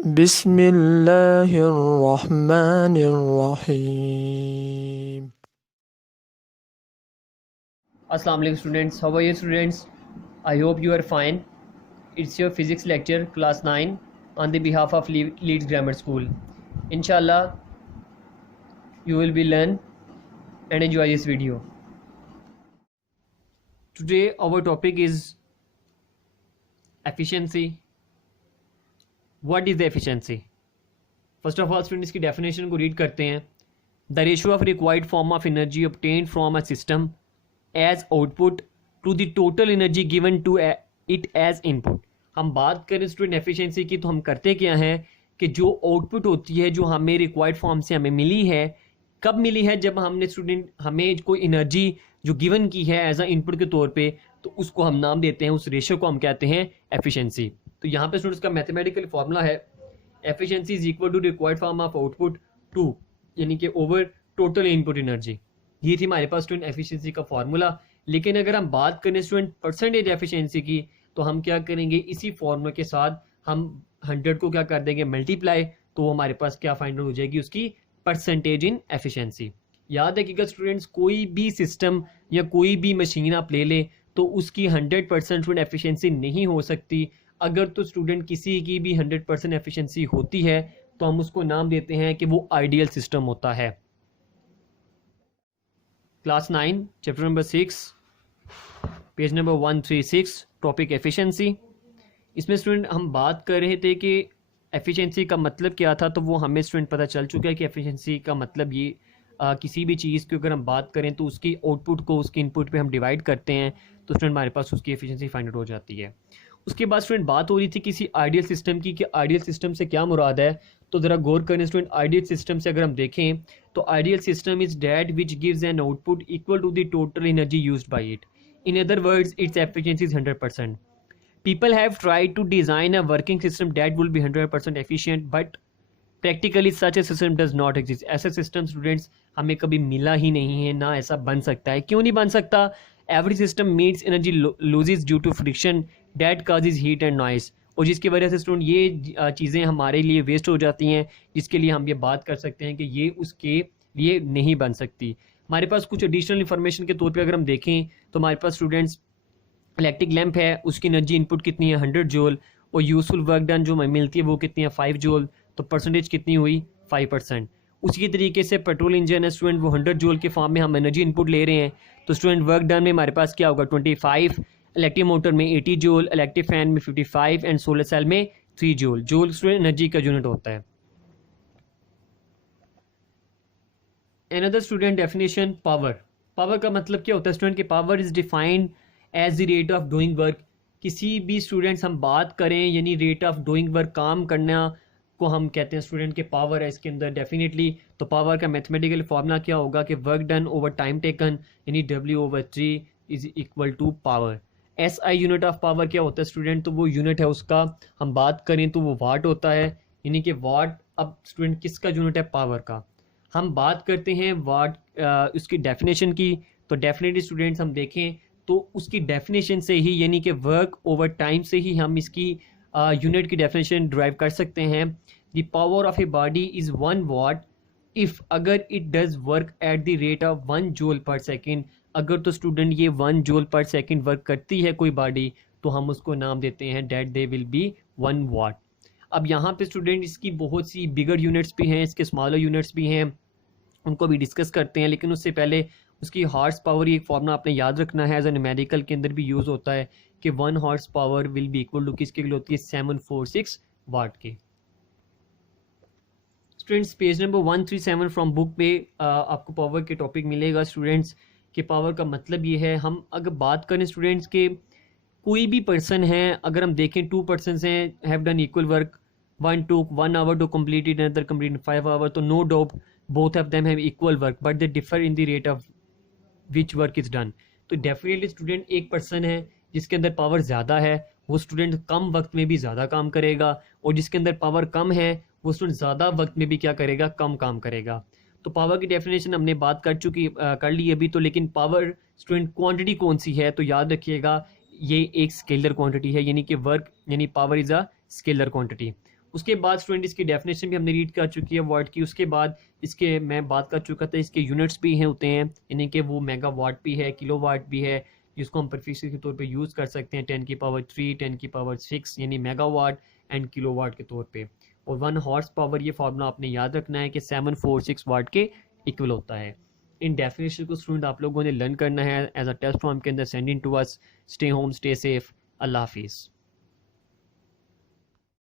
बिस्मिल्लाहिर्रहमानिर्रहीम। Assalamu alaikum students, how are you students? I hope you are fine. It's your physics lecture class 9 on the behalf of Leeds Grammar School. Inshallah you will be learn and enjoy this video. Today our topic is efficiency. What is the efficiency? First of all students की definition को read करते हैं. The ratio of required form of energy obtained from a system as output to the total energy given to it as input. हम बात करें student efficiency की तो हम करते क्या हैं कि जो आउटपुट होती है जो हमें रिक्वायर्ड फॉर्म से हमें मिली है, कब मिली है? जब हमने स्टूडेंट हमें कोई एनर्जी जो गिवन की है एज अ इनपुट के तौर पे, तो उसको हम नाम देते हैं, उस रेशियो को हम कहते हैं एफिशिएंसी. तो यहाँ पे स्टूडेंट्स का मैथमेटिकल फॉर्मूला है efficiency is equal to required form of output to, यानी कि ओवर टोटल इनपुट एनर्जी. ये थी हमारे पास स्टूडेंट एफिशिएंसी का फॉर्मूला. लेकिन अगर हम बात करें स्टूडेंट परसेंटेज एफिशिएंसी की, तो हम क्या करेंगे, इसी फॉर्मूले के साथ हम 100 को क्या कर देंगे, मल्टीप्लाई, तो वो हमारे पास क्या फाइंड आउट हो जाएगी, उसकी परसेंटेज इन एफिशिएंसी. याद रखिएगा स्टूडेंट्स, कोई भी सिस्टम या कोई भी मशीन आप ले लें तो उसकी 100% स्टूडेंट एफिशिएंसी नहीं हो सकती. अगर तो स्टूडेंट किसी की भी 100% एफिशिएंसी होती है तो हम उसको नाम देते हैं कि वो आइडियल सिस्टम होता है. Class 9 chapter number 6 page number 136 topic efficiency. इसमें स्टूडेंट हम बात कर रहे थे कि एफिशिएंसी का मतलब क्या था, तो वो हमें स्टूडेंट पता चल चुका है कि एफिशिएंसी का मतलब ये किसी भी चीज़ की अगर हम बात करें तो उसकी आउटपुट को उसके इनपुट पे हम डिवाइड करते हैं तो स्टूडेंट हमारे पास उसकी एफिशिएंसी फाइंड आउट हो जाती है. उसके बाद स्टूडेंट बात हो रही थी किसी आइडियल सिस्टम की, कि आइडियल सिस्टम से क्या मुराद है. तो ज़रा गौर करें स्टूडेंट, आइडियल सिस्टम से अगर हम देखें तो ideal system is that which gives an output equal to the total energy used by it. In other words its efficiency is 100%. People have tried to design a working system that will be 100% efficient, but practically such a system does not exist. ऐसा system students हमें कभी मिला ही नहीं है, ना ऐसा बन सकता है. क्यों नहीं बन सकता? Every system meets energy losses due to friction that causes heat and noise. और जिसकी वजह से स्टूडेंट ये चीज़ें हमारे लिए वेस्ट हो जाती हैं, जिसके लिए हम ये बात कर सकते हैं कि ये उसके लिए नहीं बन सकती. हमारे पास कुछ एडिशनल इन्फॉर्मेशन के तौर पर अगर हम देखें तो हमारे पास स्टूडेंट्स इलेक्ट्रिक लैंप है, उसकी एनर्जी इनपुट कितनी है, 100 जूल, और यूजफुल वर्क डन जो हमें मिलती है वो कितनी है, 5 जूल. तो परसेंटेज कितनी हुई, 5%. उसी तरीके से पेट्रोल इंजन है स्टूडेंट, वो 100 जूल के फॉर्म में हम एनर्जी इनपुट ले रहे हैं, तो स्टूडेंट वर्क डन में हमारे पास क्या होगा, 25. इलेक्ट्रिक मोटर में 80 जूल, इलेक्ट्रिक फैन में 55 एंड सोलर सेल में 3 जूल. जूल स्टूडेंट एनर्जी का यूनिट होता है. Another student definition power. Power का मतलब क्या होता है स्टूडेंट, के power is defined as the rate of doing work. किसी भी स्टूडेंट्स हम बात करें यानी रेट ऑफ डूइंग वर्क, काम करना को हम कहते हैं स्टूडेंट के पावर है इसके अंदर डेफिनेटली. तो पावर का मैथमेटिकल फॉर्मूला क्या होगा कि work done over time taken यानी W/3 is equal to power. SI unit of power क्या होता है स्टूडेंट, तो वो यूनिट है उसका, हम बात करें तो वो वाट होता है, यानी कि वाट. अब स्टूडेंट किसका यूनिट है, पावर का. हम बात करते हैं वाट उसकी डेफिनेशन की, तो डेफिनेटली स्टूडेंट्स हम देखें तो उसकी डेफिनेशन से ही यानी कि वर्क ओवर टाइम से ही हम इसकी यूनिट की डेफिनेशन ड्राइव कर सकते हैं. The power of a body is 1 watt if अगर it does work at the rate of 1 joule per second. अगर तो स्टूडेंट ये 1 जूल पर सेकेंड वर्क करती है कोई बॉडी, तो हम उसको नाम देते हैं डैट दे विल बी 1 वाट. अब यहाँ पे स्टूडेंट इसकी बहुत सी बिगर यूनिट्स भी हैं, इसके स्मॉलर यूनिट्स भी हैं, उनको भी डिस्कस करते हैं. लेकिन उससे पहले उसकी हॉर्स पावर एक फॉर्मूला आपने याद रखना है, एज ए न्यूमेरिकल के अंदर भी यूज़ होता है कि 1 horse power will be equal to किसके लिए होती है, 746 वाट के. Students page number 137 from book पे आपको पावर के टॉपिक मिलेगा स्टूडेंट्स. के पावर का मतलब ये है, हम अगर बात करें स्टूडेंट्स के कोई भी पर्सन है, अगर हम देखें 2 पर्सन हैं, have done equal work, one took 1 hour to complete it, another complete in 5 hours, तो no doubt both of them have equal work but they differ in the rate of which work is done. तो definitely student एक person है जिसके अंदर power ज़्यादा है, वो student कम वक्त में भी ज़्यादा काम करेगा, और जिसके अंदर पावर कम है वो स्टूडेंट ज़्यादा वक्त में भी क्या करेगा, कम काम करेगा. तो पावर की डेफिनेशन हमने बात कर ली अभी तो. लेकिन पावर स्टूडेंट क्वांटिटी कौन सी है, तो याद रखिएगा ये एक स्केलर क्वांटिटी है, यानी कि वर्क यानी power is a scalar quantity. उसके बाद स्टूडेंट इसकी डेफिनेशन भी हमने रीड कर चुकी है वर्ड की। उसके बाद इसके मैं बात कर चुका था इसके यूनिट्स भी हैं होते हैं, यानी कि वो मेगा वाट भी है, किलो वाट भी है, जिसको हम प्रीफिक्स के तौर पे यूज़ कर सकते हैं 10⁻3 10⁻6 यानी mega watt and kilo watt के तौर पे। और 1 हॉर्स पावर ये फार्मूला आपने याद रखना है कि 746 वाट के इक्वल होता है। इन डेफिनेशन को स्टूडेंट आप लोगों ने लर्न करना है एज अ टेस्ट फॉर्म के अंदर send in to us. Stay home, stay safe, अल्लाह हाफिज़।